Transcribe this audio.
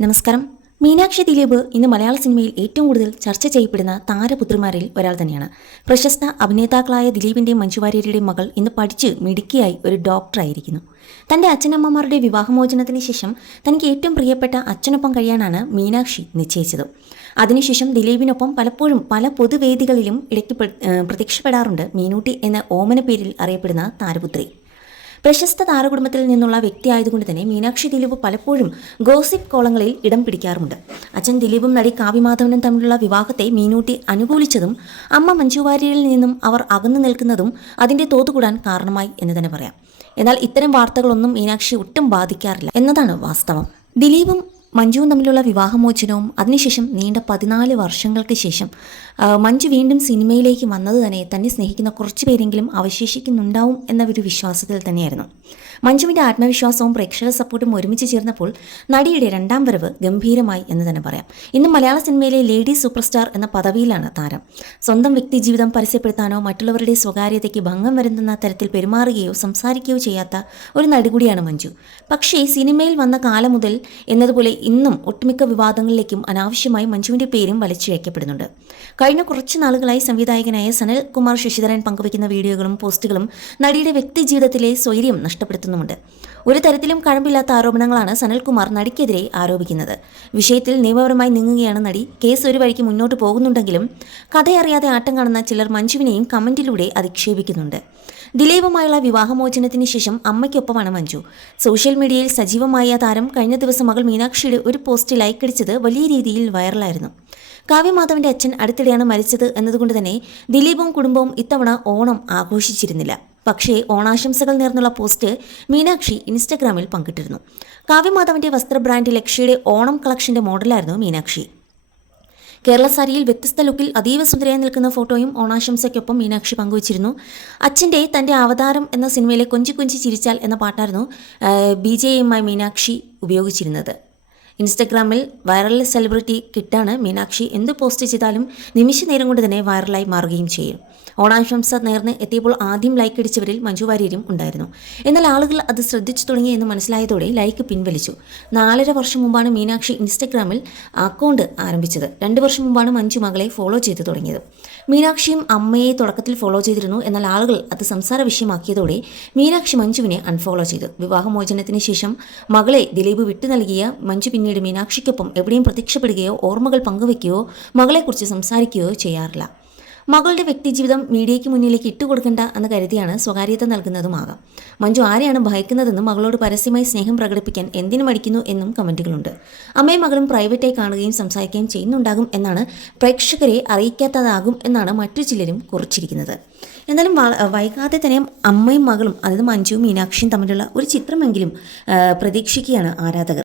നമസ്കാരം. മീനാക്ഷി ദിലീപ് ഇന്ന് മലയാള സിനിമയിൽ ഏറ്റവും കൂടുതൽ ചർച്ച ചെയ്യപ്പെടുന്ന താരപുത്രിമാരിൽ ഒരാൾ തന്നെയാണ്. പ്രശസ്ത അഭിനേതാക്കളായ ദിലീപിന്റെയും മഞ്ജുവാര്യരുടെയും മകൾ ഇന്ന് പഠിച്ച് മിടുക്കിയായി ഒരു ഡോക്ടറായിരിക്കുന്നു തന്റെ അച്ഛനമ്മമാരുടെ വിവാഹമോചനത്തിന് ശേഷം തനിക്ക് ഏറ്റവും പ്രിയപ്പെട്ട അച്ഛനൊപ്പം കഴിയാനാണ് മീനാക്ഷി നിശ്ചയിച്ചത്. അതിനുശേഷം ദിലീപിനൊപ്പം പലപ്പോഴും പല പൊതുവേദികളിലും ഇടയ്ക്ക് പ്ര- പ്രത്യക്ഷപ്പെടാറുണ്ട് മീനൂട്ടി എന്ന ഓമന പേരിൽ അറിയപ്പെടുന്ന താരപുത്രി. പ്രശസ്ത താരകുടുംബത്തിൽ നിന്നുള്ള വ്യക്തിയായതുകൊണ്ട് തന്നെ മീനാക്ഷി ദിലീപ് പലപ്പോഴും ഗോസിപ്പ് കോളങ്ങളിൽ ഇടം പിടിക്കാറുണ്ട് അച്ഛൻ ദിലീപും നടി കാവ്യമാധവനും തമ്മിലുള്ള വിവാഹത്തെ മീനൂട്ടി അനുകൂലിച്ചതും അമ്മ മഞ്ജു വാര്യരിൽ നിന്നും അവർ അകന്നു നിൽക്കുന്നതും അതിന്റെ തോതുകൂടാൻ കാരണമായി എന്ന് തന്നെ പറയാം. എന്നാൽ ഇത്തരം വാർത്തകളൊന്നും മീനാക്ഷി ഒട്ടും ബാധിക്കാറില്ല എന്നതാണ് വാസ്തവം. ദിലീപും മഞ്ജുവും തമ്മിലുള്ള വിവാഹമോചനവും അതിനുശേഷം നീണ്ട പതിനാല് വർഷങ്ങൾക്ക് ശേഷം മഞ്ജു വീണ്ടും സിനിമയിലേക്ക് വന്നത് തന്നെ തന്നെ സ്നേഹിക്കുന്ന കുറച്ച് പേരെങ്കിലും അവശേഷിക്കുന്നുണ്ടാവും എന്ന ഒരു വിശ്വാസത്തിൽ തന്നെയായിരുന്നു. മഞ്ജുവിന്റെ ആത്മവിശ്വാസവും പ്രേക്ഷക സപ്പോർട്ടും ഒരുമിച്ച് ചേർന്നപ്പോൾ നടിയുടെ രണ്ടാം വരവ് ഗംഭീരമായി എന്ന് തന്നെ പറയാം. ഇന്ന് മലയാള സിനിമയിലെ ലേഡി സൂപ്പർ സ്റ്റാർ എന്ന പദവിയിലാണ് താരം. സ്വന്തം വ്യക്തി ജീവിതം പരസ്യപ്പെടുത്താനോ മറ്റുള്ളവരുടെ സ്വകാര്യതയ്ക്ക് ഭംഗം വരുത്തുന്ന തരത്തിൽ പെരുമാറുകയോ സംസാരിക്കുകയോ ചെയ്യാത്ത ഒരു നടി കൂടിയാണ് മഞ്ജു. പക്ഷേ സിനിമയിൽ വന്ന കാലം മുതൽ എന്നതുപോലെ ഇന്നും ഒട്ടുമിക്ക വിവാദങ്ങളിലേക്കും അനാവശ്യമായി മഞ്ജുവിന്റെ പേരും വലിച്ചിഴക്കപ്പെടുന്നുണ്ട്. കഴിഞ്ഞ കുറച്ച് നാളുകളായി സംവിധായകനായ സനൽ കുമാർ ശശിധരൻ പങ്കുവയ്ക്കുന്ന വീഡിയോകളും പോസ്റ്റുകളും നടിയുടെ വ്യക്തി ജീവിതത്തിലെ സ്വൈര്യം നഷ്ടപ്പെടുത്തുന്നുമുണ്ട് ഒരു തരത്തിലും കഴമ്പില്ലാത്ത ആരോപണങ്ങളാണ് സനൽകുമാർ നടിക്കെതിരെ ആരോപിക്കുന്നത്. വിഷയത്തിൽ നിയമപരമായി നീങ്ങുകയാണ് നടി. കേസ് ഒരു വഴിക്ക് മുന്നോട്ട് പോകുന്നുണ്ടെങ്കിലും കഥയറിയാതെ ആട്ടം കാണുന്ന ചിലർ മഞ്ജുവിനെയും കമന്റിലൂടെ അധിക്ഷേപിക്കുന്നുണ്ട്. ദിലീപുമായുള്ള വിവാഹമോചനത്തിന് ശേഷം അമ്മയ്ക്കൊപ്പമാണ് മഞ്ജു. സോഷ്യൽ മീഡിയയിൽ സജീവമായ താരം കഴിഞ്ഞ ദിവസം മകൾ മീനാക്ഷിയുടെ ഒരു പോസ്റ്റ് ലൈക്ക് അടിച്ചത് വലിയ രീതിയിൽ വൈറലായിരുന്നു. കാവ്യമാധവന്റെ അച്ഛൻ അടുത്തിടെയാണ് മരിച്ചത് എന്നതുകൊണ്ട് തന്നെ ദിലീപും കുടുംബവും ഇത്തവണ ഓണം ആഘോഷിച്ചിരുന്നില്ല. പക്ഷേ ഓണാശംസകൾ നേർന്നുള്ള പോസ്റ്റ് മീനാക്ഷി ഇൻസ്റ്റഗ്രാമിൽ പങ്കിട്ടിരുന്നു. കാവ്യമാധവന്റെ വസ്ത്ര ബ്രാൻഡ് ലക്ഷ്യയുടെ ഓണം കളക്ഷന്റെ മോഡലായിരുന്നു മീനാക്ഷി. കേരള സാരിയിൽ വ്യത്യസ്ത ലുക്കിൽ അതീവ സുന്ദരയായി നിൽക്കുന്ന ഫോട്ടോയും ഓണാശംസയ്ക്കൊപ്പം മീനാക്ഷി പങ്കുവച്ചിരുന്നു. അച്ഛന്റെ തന്റെ അവതാരം എന്ന സിനിമയിലെ കൊഞ്ചി കൊഞ്ചി ചിരിച്ചാൽ എന്ന പാട്ടായിരുന്നു ബി ജെ എമ്മായി മീനാക്ഷി ഉപയോഗിച്ചിരുന്നത്. ഇൻസ്റ്റഗ്രാമിൽ വൈറൽ സെലിബ്രിറ്റി കിട്ടാണ് മീനാക്ഷി എന്ത് പോസ്റ്റ് ചെയ്താലും നിമിഷ നേരം കൊണ്ട് തന്നെ വൈറലായി മാറുകയും ചെയ്യും. ഓണാശംസ നേർന്ന് എത്തിയപ്പോൾ ആദ്യം ലൈക്ക് അടിച്ചവരിൽ മഞ്ജു വാര്യരും ഉണ്ടായിരുന്നു. എന്നാൽ ആളുകൾ അത് ശ്രദ്ധിച്ചു തുടങ്ങി എന്ന് മനസ്സിലായതോടെ ലൈക്ക് പിൻവലിച്ചു. നാലര വർഷം മുമ്പാണ് മീനാക്ഷി ഇൻസ്റ്റഗ്രാമിൽ അക്കൗണ്ട് ആരംഭിച്ചത്. രണ്ട് വർഷം മുമ്പാണ് മഞ്ജു മകളെ ഫോളോ ചെയ്തു തുടങ്ങിയത്. മീനാക്ഷിയും അമ്മയെ തുടക്കത്തിൽ ഫോളോ ചെയ്തിരുന്നു. എന്നാൽ ആളുകൾ അത് സംസാര വിഷയമാക്കിയതോടെ മീനാക്ഷി മഞ്ജുവിനെ അൺഫോളോ ചെയ്തു. വിവാഹമോചനത്തിന് ശേഷം മകളെ ദിലീപ് വിട്ടു നൽകിയ മഞ്ജു പിന്നീട് മീനാക്ഷിക്കൊപ്പം എവിടെയും പ്രത്യക്ഷപ്പെടുകയോ ഓർമ്മകൾ പങ്കുവയ്ക്കുകയോ മകളെക്കുറിച്ച് സംസാരിക്കുകയോ ചെയ്യാറില്ല. മകളുടെ വ്യക്തിജീവിതം മീഡിയയ്ക്ക് മുന്നിലേക്ക് ഇട്ടുകൊടുക്കണ്ട എന്ന് കരുതിയാണ് സ്വകാര്യത നൽകുന്നതുമാകാം. മഞ്ജു ആരെയാണ് ഭയക്കുന്നതെന്നും മകളോട് പരസ്യമായി സ്നേഹം പ്രകടിപ്പിക്കാൻ എന്തിനു മടിക്കുന്നു എന്നും കമന്റുകളുണ്ട്. അമ്മയും മകളും പ്രൈവറ്റായി കാണുകയും സംസാരിക്കുകയും ചെയ്യുന്നുണ്ടാകും എന്നാണ് പ്രേക്ഷകരെ അറിയിക്കാത്തതാകും എന്നാണ് മറ്റു ചിലരും കുറിച്ചിരിക്കുന്നത്. എന്നാലും വൈകാതെ തന്നെ അമ്മയും മകളും അതായത് മഞ്ജുവും മീനാക്ഷിയും തമ്മിലുള്ള ഒരു ചിത്രമെങ്കിലും പ്രതീക്ഷിക്കുകയാണ് ആരാധകർ.